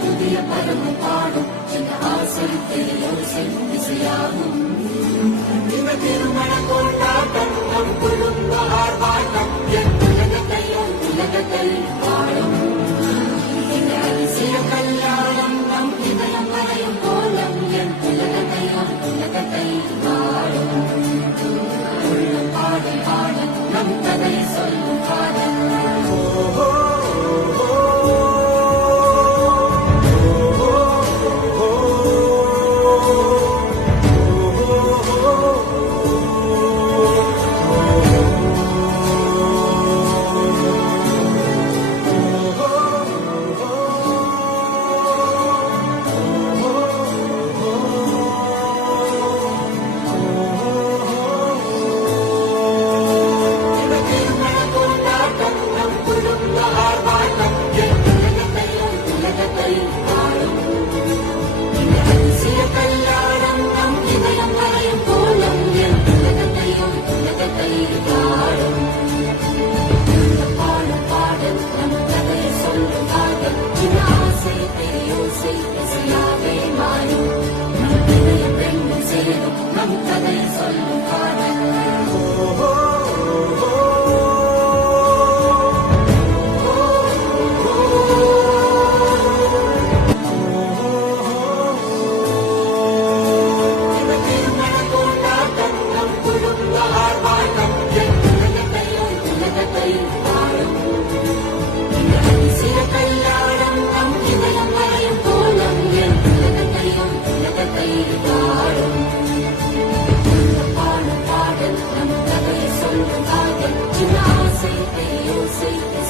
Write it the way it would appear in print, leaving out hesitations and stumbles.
புதிய பருவம் பாடும் என் ஆசை பெரியோசை இசையாகும். இந்த திருமண கொண்டாட்டம் நம் குடும்ப ஆர்ப்பாட்டம் என் உலகத்தை வாழும். இந்த அதிசய கல்யாணம் நம் இதயம் வரையும் கோலம் என் உலகத்தை வாழும். உள்ள பாடல் பாடல் நம் கதை சொல்லும் காதல். Say